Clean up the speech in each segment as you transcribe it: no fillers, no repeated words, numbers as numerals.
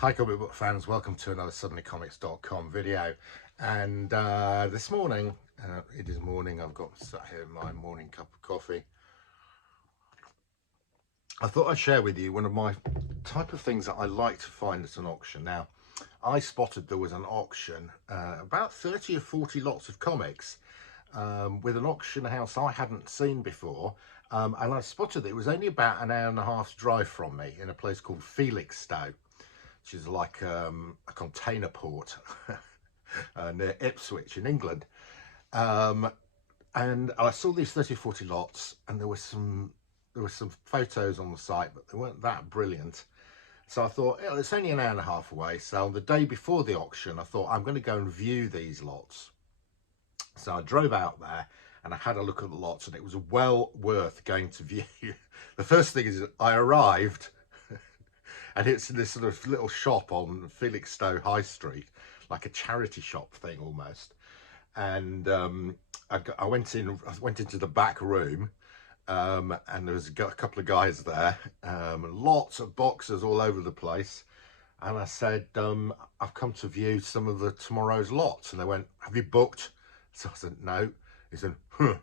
Hi comic book fans, welcome to another suddenlycomics.com video. And this morning, it is morning, I've got sat here in my morning cup of coffee. I thought I'd share with you one of my type of things that I like to find at an auction. Now, I spotted there was an auction, about 30 or 40 lots of comics, with an auction house I hadn't seen before. And I spotted it was only about an hour and a half's drive from me in a place called Felixstowe, which is like a container port near Ipswich in England. And I saw these 30 or 40 lots, and there were some photos on the site, but they weren't that brilliant. So I thought, oh, it's only an hour and a half away. So on the day before the auction, I thought I'm going to go and view these lots. So I drove out there and I had a look at the lots, and it was well worth going to view. The first thing is I arrived and it's in this sort of little shop on Felixstowe High Street, like a charity shop thing almost. And I went into the back room, and there was a couple of guys there, lots of boxes all over the place. And I said, I've come to view some of the tomorrow's lots. And they went, have you booked? So I said, no. He said, huh.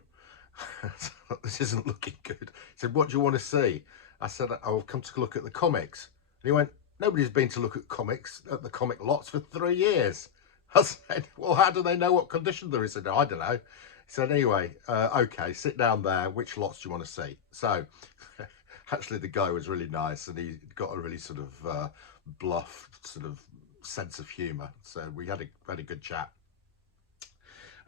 This isn't looking good. He said, what do you want to see? I said, I've come to look at the comics. And he went, nobody's been to look at comics at the comic lots for 3 years. I said, well, how do they know what condition they're in? He said, I don't know. He said, anyway, okay, sit down there. Which lots do you want to see? So actually the guy was really nice, and he got a really sort of bluff sort of sense of humour. So we had a good chat.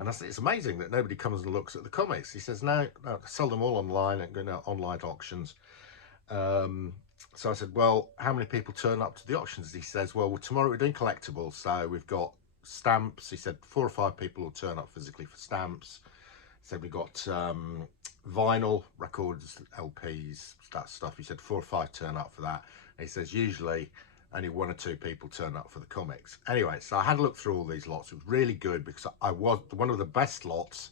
And I said, it's amazing that nobody comes and looks at the comics. He says, no, I sell them all online and online auctions. So I said, well, how many people turn up to the auctions? He says, well, tomorrow we're doing collectibles, so we've got stamps. He said 4 or 5 people will turn up physically for stamps. He said we've got vinyl, records, LPs, that stuff. He said 4 or 5 turn up for that. And he says usually only 1 or 2 people turn up for the comics. Anyway, so I had a look through all these lots. It was really good because I was one of the best lots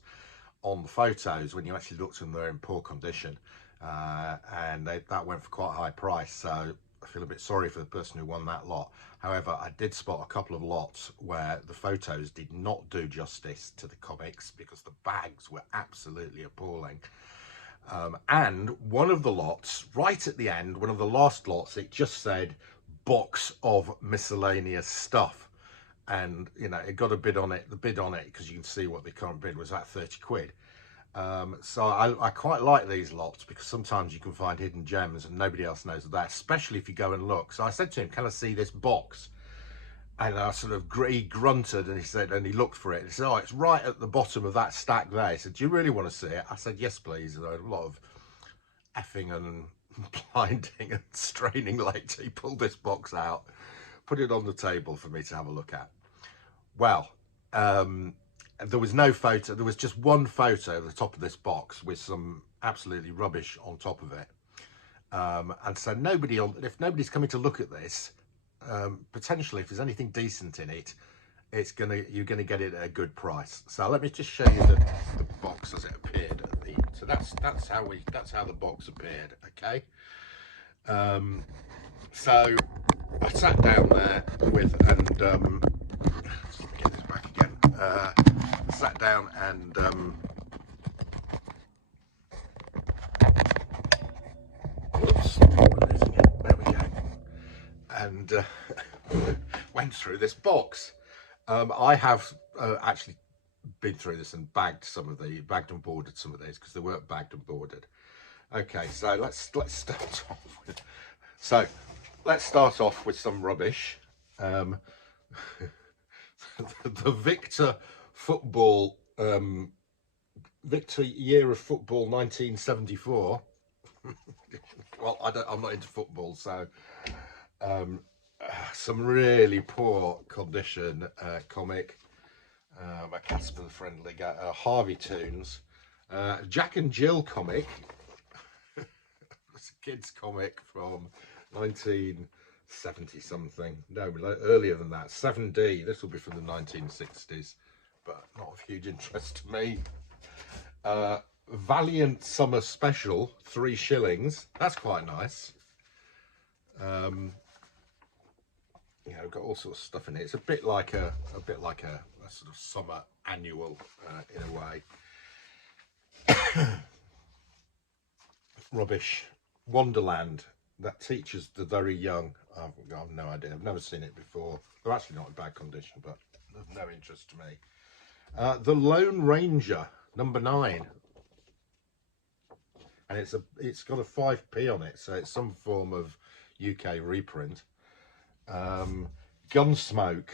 on the photos when you actually looked at them. They're in poor condition. And that went for quite a high price, so I feel a bit sorry for the person who won that lot. However, I did spot a couple of lots where the photos did not do justice to the comics because the bags were absolutely appalling. And one of the lots, right at the end, one of the last lots, it just said box of miscellaneous stuff, and you know, it got a bid on it. The bid on it, because you can see what the current bid was, at 30 quid. So I quite like these lots because sometimes you can find hidden gems and nobody else knows that, especially if you go and look. So I said to him, can I see this box? And I sort of he grunted, and he said, and he looked for it. He said, oh, it's right at the bottom of that stack there. He said, do you really want to see it? I said, yes, please. And a lot of effing and blinding and straining later, he pulled this box out, put it on the table for me to have a look at. Well, there was no photo. There was just one photo at the top of this box with some absolutely rubbish on top of it. And so if nobody's coming to look at this, potentially if there's anything decent in it, you're gonna get it at a good price. So let me just show you the box as it appeared at the. So that's how the box appeared. Okay. So I sat down there with and let me get this back again. Sat down and whoops, there we go, and went through this box. I have actually been through this and bagged and boarded some of these because they weren't bagged and boarded. Okay, so let's start off with. So let's start off with some rubbish. The Victor football, Victor year of football 1974. Well, I'm not into football, so some really poor condition comic. A Casper the Friendly Guy, Harvey Toons, Jack and Jill comic. It's a kids comic from 1970 something. No, earlier than that. 7D. This will be from the 1960s, but not of huge interest to me. Valiant Summer Special, 3 shillings. That's quite nice. Yeah, we've got all sorts of stuff in it. It's a bit like a sort of summer annual in a way. Rubbish. Wonderland, that teaches the very young. I've got no idea. I've never seen it before. They're actually not in bad condition, but of no interest to me. The Lone Ranger, number 9, and it's got a 5p on it, so it's some form of UK reprint. Gunsmoke,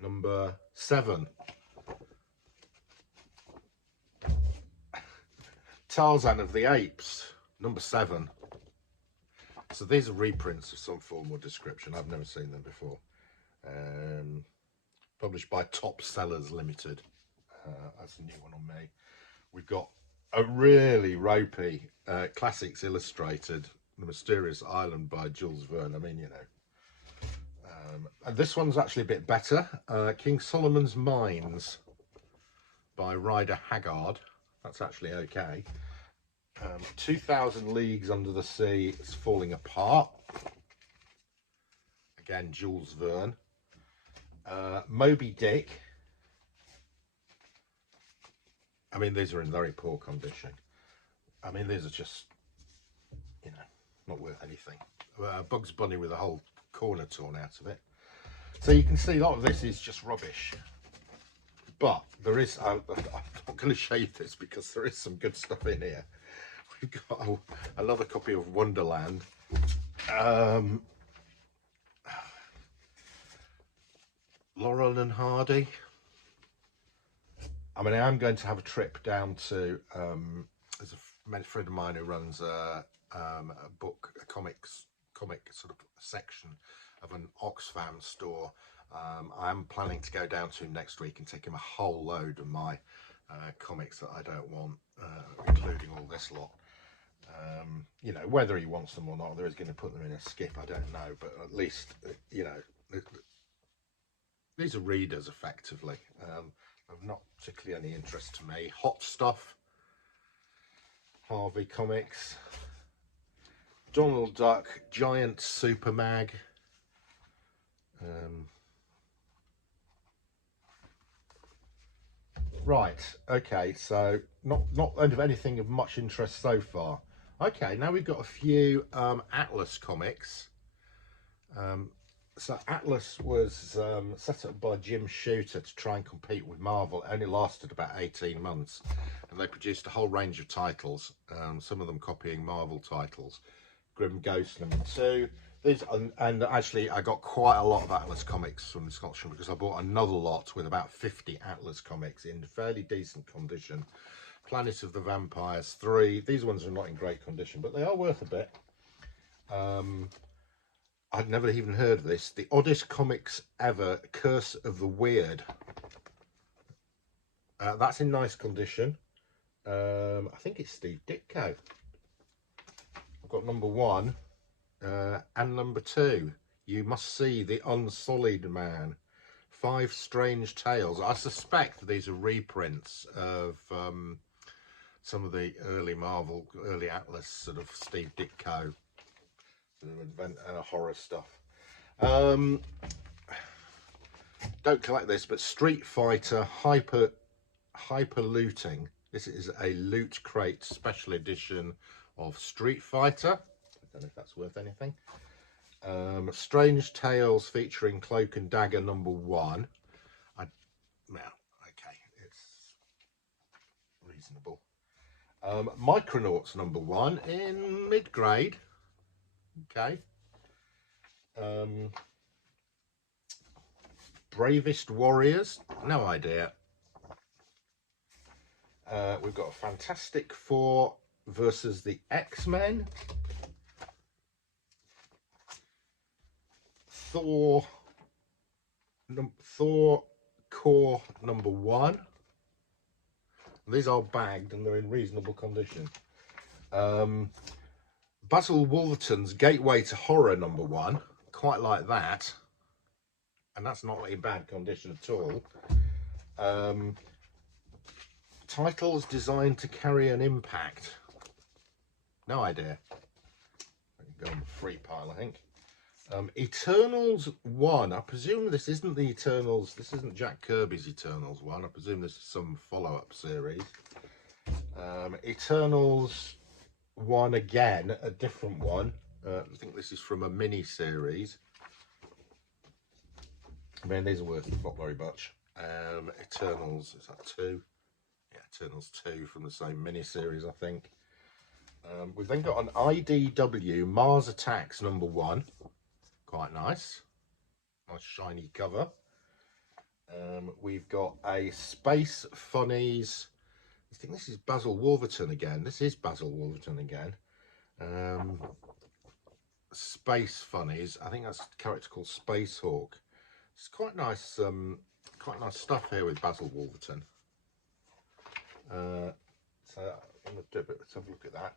number 7. Tarzan of the Apes, number 7. So these are reprints of some form or description. I've never seen them before. Published by Top Sellers Limited. That's a new one on me. We've got a really ropey Classics Illustrated, The Mysterious Island by Jules Verne. I mean, you know. And this one's actually a bit better. King Solomon's Mines by Rider Haggard. That's actually okay. 2000 Leagues Under the Sea is Falling Apart. Again, Jules Verne. Moby Dick. I mean, these are in very poor condition. I mean, these are just, you know, not worth anything. Bugs Bunny with a whole corner torn out of it. So you can see a lot of this is just rubbish. But there is, I'm not going to show you this because there is some good stuff in here. We've got another copy of Wonderland. Laurel and Hardy. I mean, I am going to have a trip down to, there's a friend of mine who runs a comic sort of section of an Oxfam store. I am planning to go down to him next week and take him a whole load of my comics that I don't want, including all this lot. You know, whether he wants them or not, there is going to put them in a skip, I don't know, but at least, you know, these are readers effectively, of not particularly any interest to me. Hot Stuff, Harvey Comics, Donald Duck, Giant Super Mag, right, okay, so not of anything of much interest so far. Okay, now we've got a few Atlas comics. So Atlas was set up by Jim Shooter to try and compete with Marvel. It only lasted about 18 months, and they produced a whole range of titles, some of them copying Marvel titles. Grim Ghost number 2. These, and actually I got quite a lot of Atlas comics from this auction because I bought another lot with about 50 Atlas comics in fairly decent condition. Planet of the Vampires 3. These ones are not in great condition, but they are worth a bit. I'd never even heard of this. The Oddest Comics Ever, Curse of the Weird. That's in nice condition. I think it's Steve Ditko. I've got number 1 and number 2. You Must See the Unsullied Man. 5 Strange Tales. I suspect these are reprints of some of the early Marvel, early Atlas sort of Steve Ditko horror stuff. Don't collect this, but Street Fighter Hyper Looting. This is a Loot Crate special edition of Street Fighter. I don't know if that's worth anything. Strange Tales featuring Cloak and Dagger number 1. Well, okay, it's reasonable. Micronauts number 1 in mid-grade. Okay. Bravest Warriors, no idea. We've got Fantastic Four versus the X-Men. Thor Core number 1. These are bagged and they're in reasonable condition. Basil Wolverton's Gateway to Horror number 1, quite like that, and that's not in bad condition at all. Titles designed to carry an impact, no idea. Go on the free pile, I think. Eternals 1. I presume this isn't the Eternals. This isn't Jack Kirby's Eternals 1. I presume this is some follow-up series. Eternals 1 again, a different one. I think this is from a mini-series. I mean, these are worth not very much. Eternals, is that 2? Yeah, Eternals 2 from the same mini-series, I think. We've then got an IDW Mars Attacks #1. Quite nice. Nice shiny cover. We've got a Space Funnies. I think this is Basil Wolverton again. This is Basil Wolverton again. Space Funnies. I think that's a character called Space Hawk. It's quite nice stuff here with Basil Wolverton. So I'm going to do a bit. Let's have a look at that.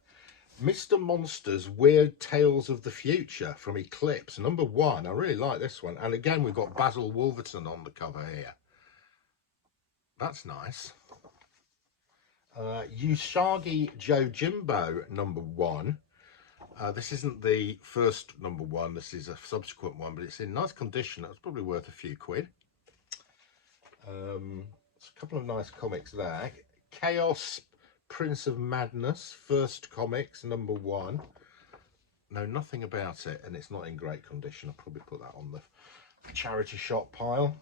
Mr. Monster's Weird Tales of the Future from Eclipse, #1. I really like this one. And again, we've got Basil Wolverton on the cover here. That's nice. Usagi Jojimbo #1. This isn't the first #1. This is a subsequent one, but it's in nice condition. That's probably worth a few quid. It's a couple of nice comics there. Chaos Prince of Madness, first comics, #1. Know nothing about it, and it's not in great condition. I'll probably put that on the charity shop pile.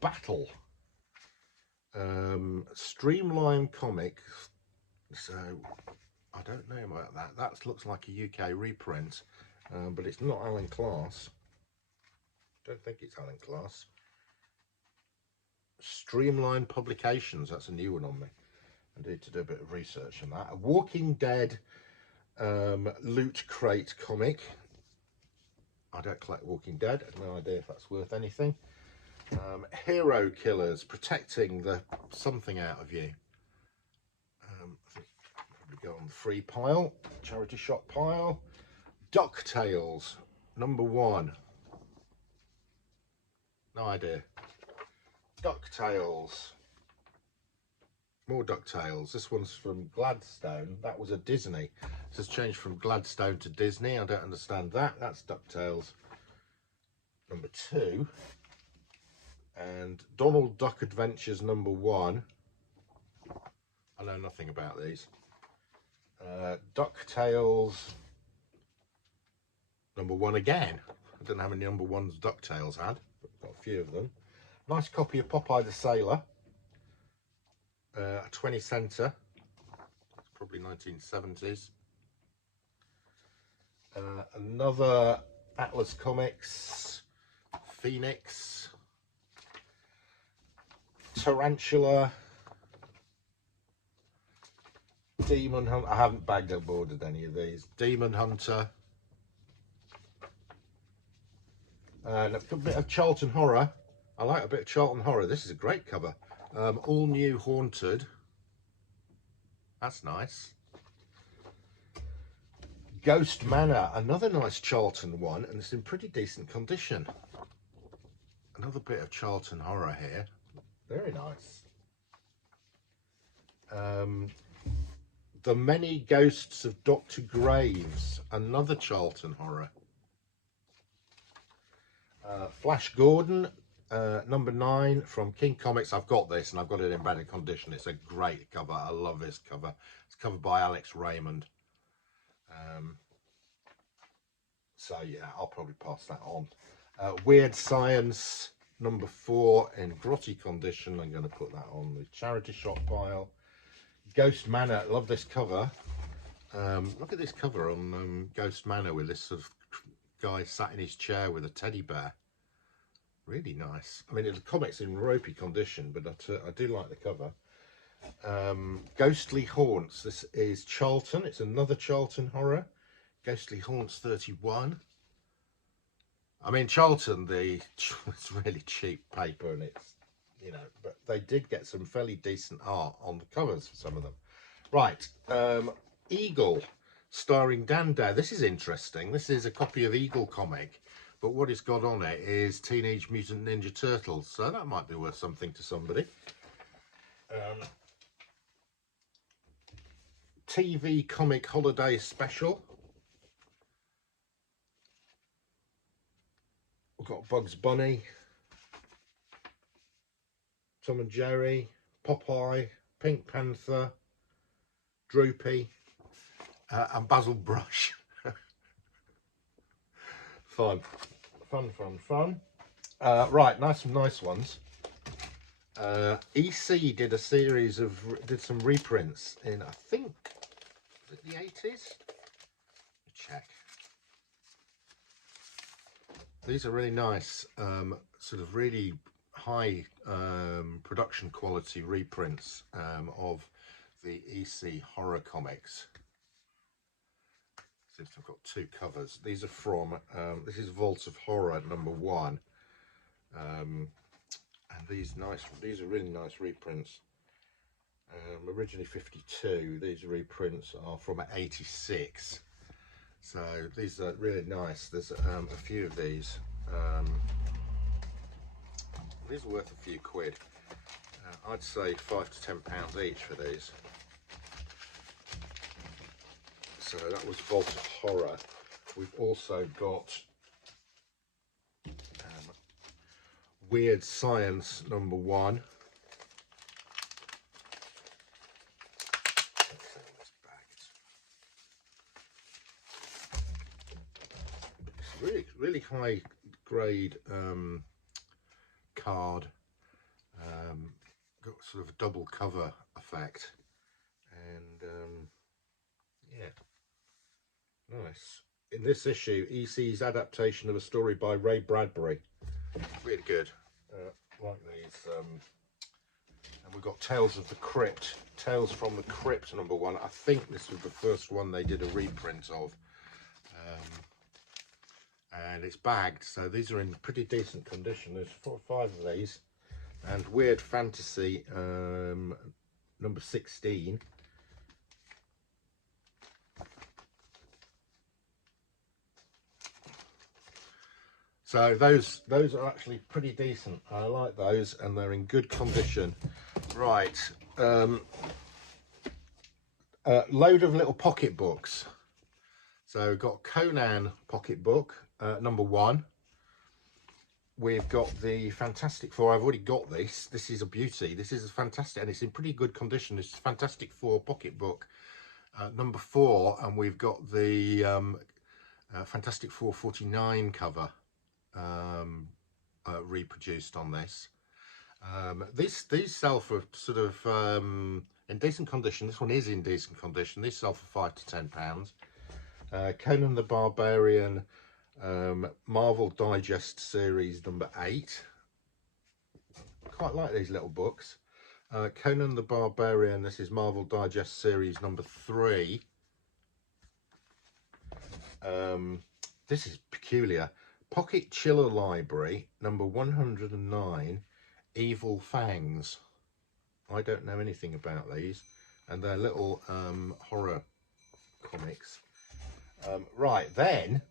Battle, Streamline comic. So I don't know about that. That looks like a UK reprint, but it's not Alan Class. Don't think it's Alan Class. Streamline Publications. That's a new one on me. I need to do a bit of research on that. A Walking Dead Loot Crate comic. I don't collect Walking Dead. I have no idea if that's worth anything. Hero Killers, protecting the something out of you. I think probably go on the free pile, charity shop pile. DuckTales, #1. No idea. DuckTales. More DuckTales. This one's from Gladstone. That was a Disney. This has changed from Gladstone to Disney. I don't understand that. That's DuckTales #2. And Donald Duck Adventures #1. I know nothing about these. DuckTales #1 again. I don't know how many #1s DuckTales had, but got a few of them. Nice copy of Popeye the Sailor. A 20 center. It's probably 1970s. Another Atlas Comics. Phoenix. Tarantula. Demon Hunter. I haven't bagged or boarded any of these. Demon Hunter. And a bit of Charlton Horror. I like a bit of Charlton Horror. This is a great cover. All New Haunted. That's nice. Ghost Manor, another nice Charlton one, and it's in pretty decent condition. Another bit of Charlton Horror here. Very nice. The Many Ghosts of Dr. Graves, another Charlton Horror. Flash Gordon, #9 from King Comics. I've got this and I've got it in better condition. It's a great cover. I love this cover. It's covered by Alex Raymond. So yeah, I'll probably pass that on. Weird Science #4 in grotty condition. I'm going to put that on the charity shop pile. Ghost Manor, love this cover. Look at this cover on Ghost Manor with this sort of guy sat in his chair with a teddy bear. Really nice. I mean, the comic's in ropey condition, but I do like the cover. Ghostly Haunts. This is Charlton. It's another Charlton Horror. Ghostly Haunts 31. I mean, Charlton, it's really cheap paper, and it's, you know, but they did get some fairly decent art on the covers for some of them. Right, Eagle, starring Dan Dare. This is interesting. This is a copy of Eagle comic, but what it's got on it is Teenage Mutant Ninja Turtles, so that might be worth something to somebody. TV Comic Holiday Special. We've got Bugs Bunny, Tom and Jerry, Popeye, Pink Panther, Droopy, and Basil Brush. Fun. Right, some nice ones. EC did a series of, did some reprints in, I think, was it the 80s? Check. These are really nice, sort of really high production quality reprints of the EC horror comics. So I've got two covers. These are from, this is Vault of Horror #1. And these are really nice reprints. Originally 52, these reprints are from 86. So these are really nice. There's a few of these. These are worth a few quid. I'd say £5 to £10 each for these. So that was Vault of Horror. We've also got Weird Science #1. Really high grade card, got sort of a double cover effect, and yeah, nice. In this issue, EC's adaptation of a story by Ray Bradbury, really good. Like these, and we've got Tales of the Crypt, Tales from the Crypt #1. I think this was the first one they did a reprint of. And it's bagged, so these are in pretty decent condition. There's 4 or 5 of these. And Weird Fantasy #16. So those are actually pretty decent. I like those, and they're in good condition. Right, load of little pocket books. So we've got Conan pocket book #1. We've got the Fantastic Four. I've already got this. This is a beauty. This is fantastic, and it's in pretty good condition. It's Fantastic Four pocket book #4, and we've got the Fantastic Four 49 cover reproduced on this. These sell for sort of in decent condition. This one is in decent condition. These sell for £5 to £10. Conan the Barbarian Marvel Digest series #8. Quite like these little books. Conan the Barbarian, this is Marvel Digest series #3. This is peculiar. Pocket Chiller Library #109, Evil Fangs. I don't know anything about these, and they're little horror comics. Right, then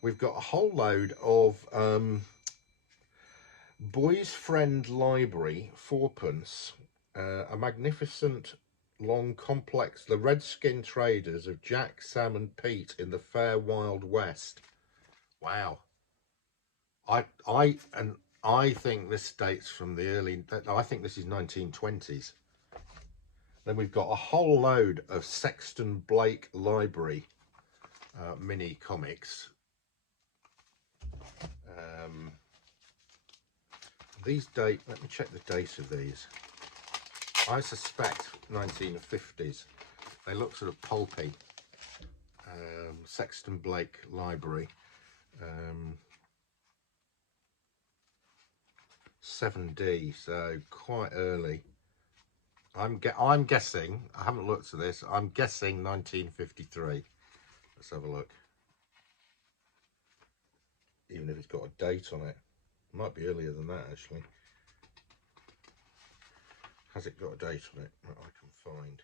we've got a whole load of Boys Friend Library, 4p. A magnificent long complex, The Redskin Traders of Jack, Sam and Pete in the Fair Wild West. Wow. I think this dates from the early, I think this is 1920s. Then we've got a whole load of Sexton Blake Library mini comics. These date, let me check the date of these. I suspect 1950s. They look sort of pulpy. Sexton Blake Library. 7D, so quite early. I'm guessing, I haven't looked at this, I'm guessing 1953. Let's have a look. Even if it's got a date on it. It might be earlier than that, actually. Has it got a date on it that I can find?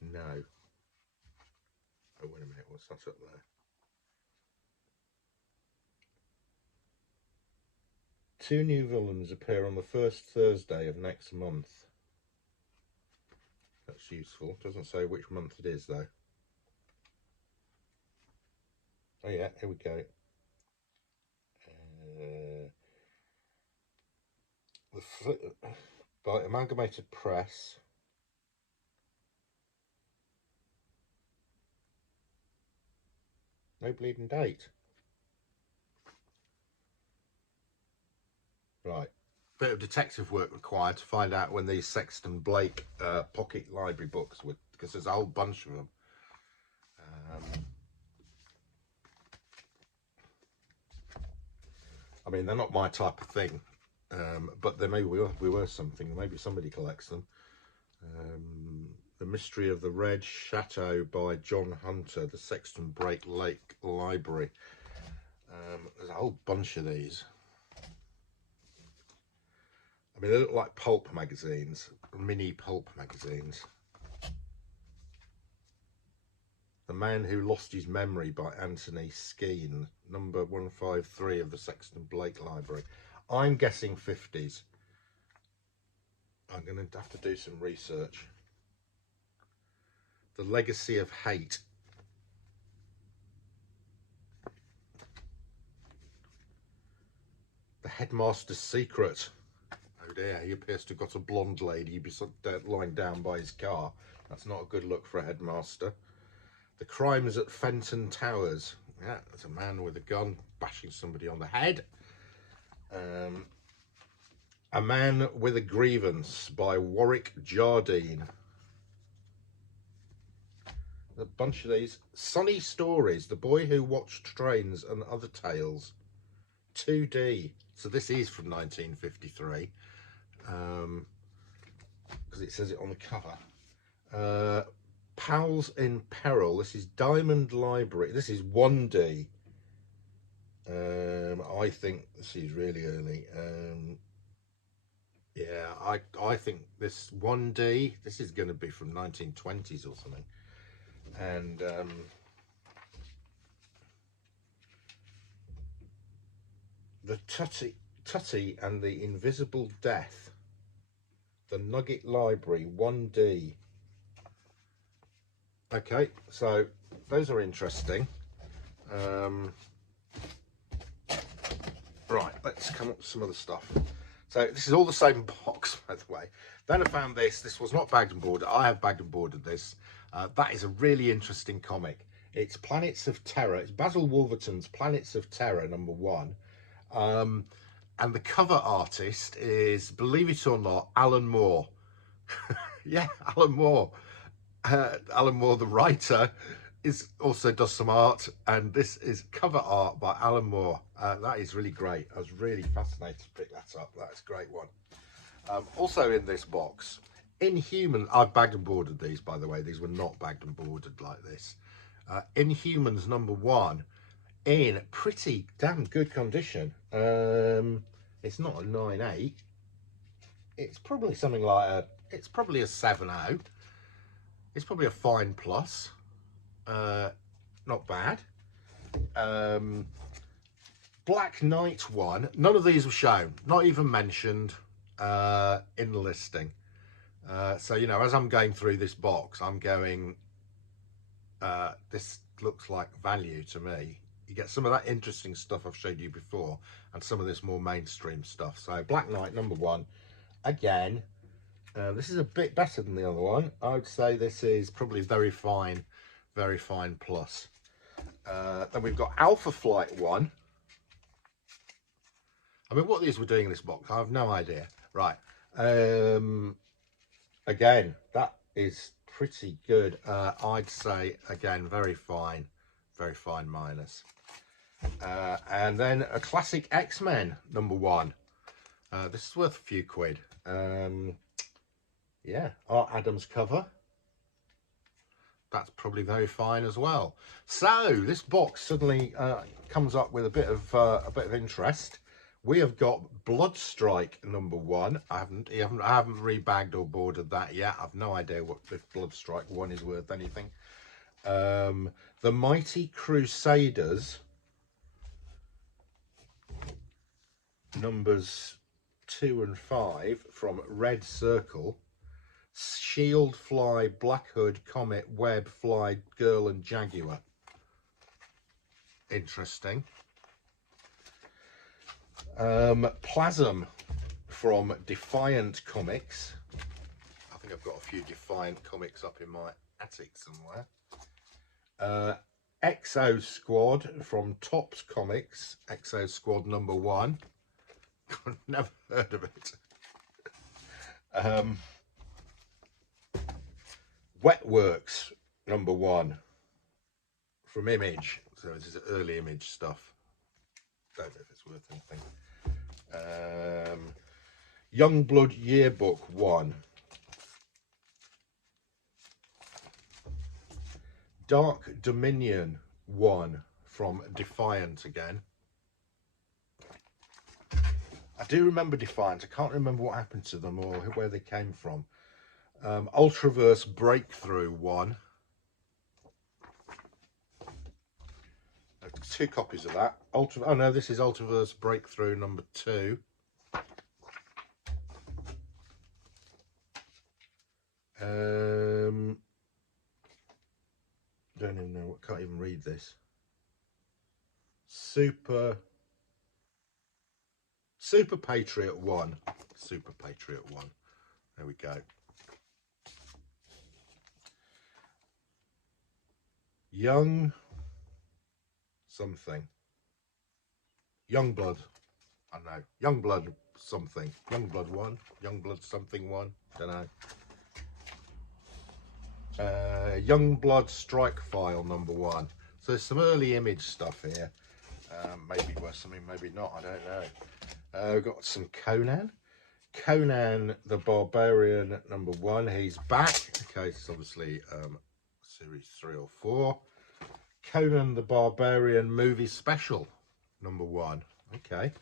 No. Oh, wait a minute, what's that up there? 2 new villains appear on the first Thursday of next month. That's useful. Doesn't say which month it is, though. Oh yeah, here we go. By Amalgamated Press. No bleeding date. Right. Bit of detective work required to find out when these Sexton Blake pocket library books were, because there's a whole bunch of them. I mean, they're not my type of thing, but there maybe we were something. Maybe somebody collects them. The Mystery of the Red Chateau by John Hunter, the Sexton Blake Lake Library. There's a whole bunch of these. I mean, they look like pulp magazines, mini pulp magazines. The Man Who Lost His Memory by Anthony Skene, number 153 of the Sexton Blake Library. I'm guessing 50s. I'm going to have to do some research. The Legacy of Hate. The Headmaster's Secret. Oh dear, he appears to have got a blonde lady lying down by his car. That's not a good look for a headmaster. The Crimes at Fenton Towers. Yeah, there's a man with a gun bashing somebody on the head. A Man with a Grievance by Warwick Jardine. A bunch of these. Sunny Stories, The Boy Who Watched Trains and Other Tales. 2D. So this is from 1953. Because it says it on the cover. Pals in Peril. This is Diamond Library. This is 1D. I think this is really early. Yeah, I think this 1D, this is going to be from 1920s or something. And the Tutty and the Invisible Death. The Nugget Library 1D. Okay, so those are interesting. Right, let's come up with some other stuff. So this is all the same box, by the way. Then I found this. This was not bagged and boarded. I have bagged and boarded this. That is a really interesting comic. It's Planets of Terror. It's Basil Wolverton's Planets of Terror, #1. And the cover artist is, believe it or not, Alan Moore. Yeah, Alan Moore. Alan Moore, the writer, also does some art, and this is cover art by Alan Moore. That is really great. I was really fascinated to pick that up. That's a great one. Also in this box, Inhuman. I've bagged and boarded these, by the way. These were not bagged and boarded like this. Inhumans #1 in pretty damn good condition. It's not a 9.8. It's probably something like it's probably a 7.0. It's probably a fine plus. Not bad. Black Knight one. None of these were shown. Not even mentioned in the listing. So, you know, as I'm going through this box, I'm going, this looks like value to me. You get some of that interesting stuff I've showed you before, and some of this more mainstream stuff. So Black Knight #1, again, this is a bit better than the other one. I would say this is probably very fine plus. Then we've got Alpha Flight 1. I mean, what these were doing in this box, I have no idea. Right. Again, that is pretty good. I'd say, again, very fine minus. And then a classic X-Men #1. This is worth a few quid. Yeah, Art Adams cover. That's probably very fine as well. So this box suddenly comes up with a bit of interest. We have got Bloodstrike #1. I haven't rebagged or boarded that yet. I've no idea what if Bloodstrike 1 is worth anything. The Mighty Crusaders numbers 2 and 5 from Red Circle. Shield, Fly, Black Hood, Comet, Web, Fly, Girl and Jaguar. interesting. Plasm from Defiant Comics. I think I've got a few Defiant comics up in my attic somewhere. Exo Squad from Tops Comics. Exo Squad #1. I've never heard of it. Wetworks #1 from Image. So this is early Image stuff. Don't know if it's worth anything. Youngblood Yearbook 1. Dark Dominion 1 from Defiant again. I do remember Defiant. I can't remember what happened to them or where they came from. Ultraverse Breakthrough 1. 2 copies of that. Oh no, this is Ultraverse Breakthrough #2. Don't even know. Can't even read this. Super Patriot 1. Super Patriot 1. There we go. Young something. Youngblood. I don't know. Youngblood something. Youngblood 1. Youngblood something 1. Don't know. Youngblood Strike File #1. So there's some early Image stuff here. Maybe worth something, maybe not. I don't know. We've got some Conan. Conan the Barbarian #1. He's back. Okay, it's obviously series 3 or 4. Conan the Barbarian movie special #1. Okay.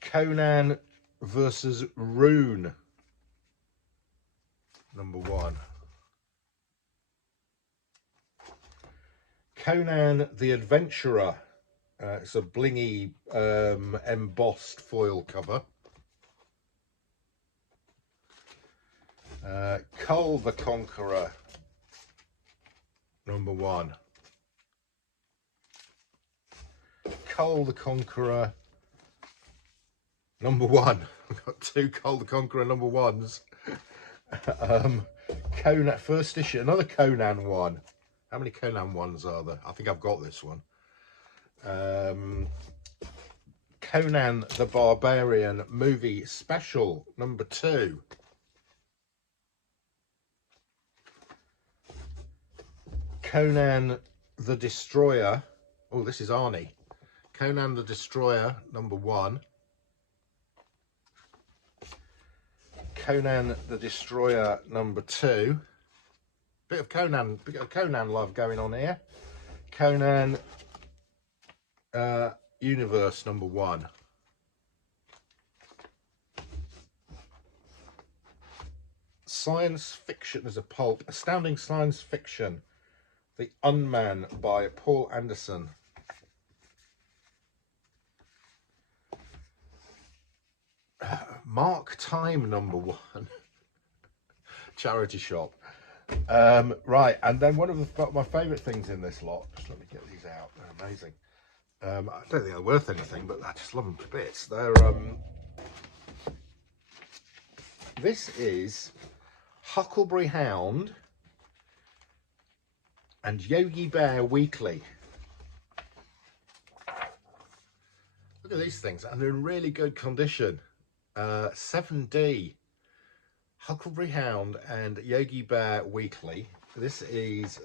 Conan versus Rune #1. Conan the Adventurer. It's a blingy embossed foil cover. Kull the Conqueror #1. Kull the Conqueror #1. I've got 2 Kull the Conqueror #1s. Conan first issue, another Conan one. How many Conan ones are there? I think I've got this one. Conan the Barbarian movie special #2. Conan the Destroyer. Oh, this is Arnie. Conan the Destroyer #1. Conan the Destroyer #2. Bit of Conan love going on here. Conan Universe #1. Science fiction as a pulp. Astounding Science Fiction. The Unman by Paul Anderson. Mark Time #1. Charity shop. Right, and then one of my favourite things in this lot, just let me get these out, they're amazing. I don't think they're worth anything, but I just love them to bits. They're this is Huckleberry Hound and Yogi Bear Weekly. Look at these things, and they're in really good condition. 7D. Huckleberry Hound and Yogi Bear Weekly. This is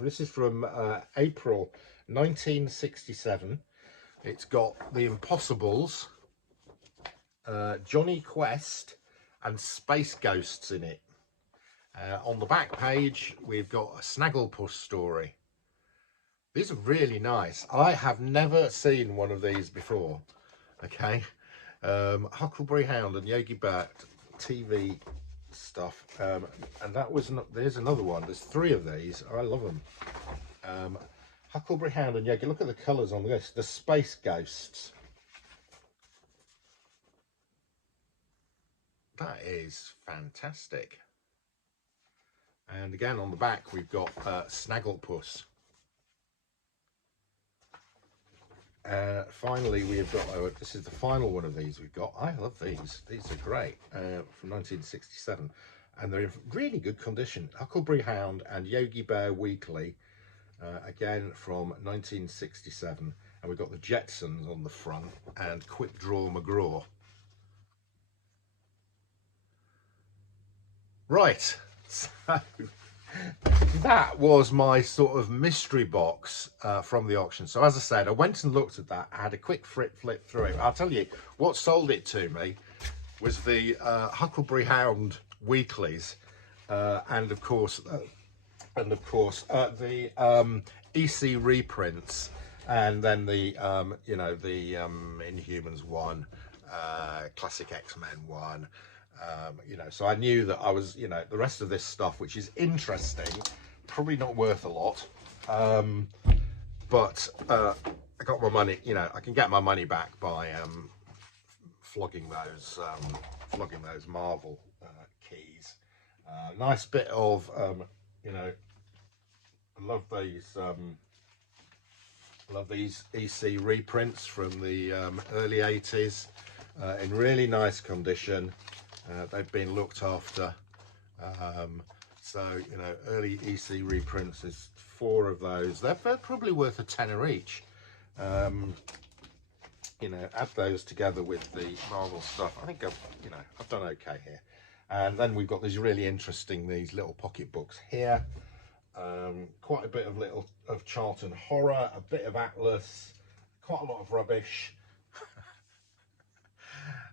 this is from April 1967. It's got The Impossibles, Johnny Quest and Space Ghosts in it. On the back page we've got a Snagglepuss story. These are really nice. I have never seen one of these before. Okay. Huckleberry Hound and Yogi Bear TV stuff, and that was there's another one. There's 3 of these. I love them. Huckleberry Hound and Yogi. Look at the colours on this. The Space Ghosts. That is fantastic. And again, on the back, we've got Snagglepuss. Finally, we have got, this is the final one of these we've got. I love these. These are great, from 1967. And they're in really good condition. Huckleberry Hound and Yogi Bear Weekly, again from 1967. And we've got the Jetsons on the front and Quick Draw McGraw. Right, so that was my sort of mystery box from the auction. So as I said, I went and looked at that. I had a quick flip through it. I'll tell you, what sold it to me was the Huckleberry Hound weeklies, and of course the EC reprints, and then the you know, the Inhumans one, Classic X-Men one. You know, so I knew that I was, you know, the rest of this stuff, which is interesting, probably not worth a lot, but I got my money, you know, I can get my money back by flogging those Marvel keys. Nice bit of you know, I love these EC reprints from the early 80s, in really nice condition. They've been looked after. So, you know, early EC reprints, there's 4 of those. They're probably worth a tenner each. You know, add those together with the Marvel stuff. I think I've done okay here. And then we've got these really interesting, these little pocket books here. Quite a bit of Charlton Horror, a bit of Atlas, quite a lot of rubbish.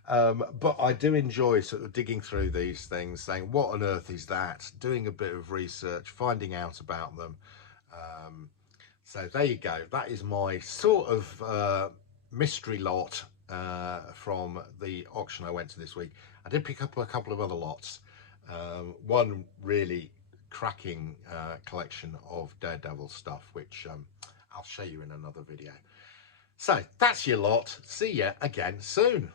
But I do enjoy sort of digging through these things, saying, what on earth is that? Doing a bit of research, finding out about them. So there you go. That is my sort of mystery lot from the auction I went to this week. I did pick up a couple of other lots. One really cracking collection of Daredevil stuff, which I'll show you in another video. So that's your lot. See you again soon.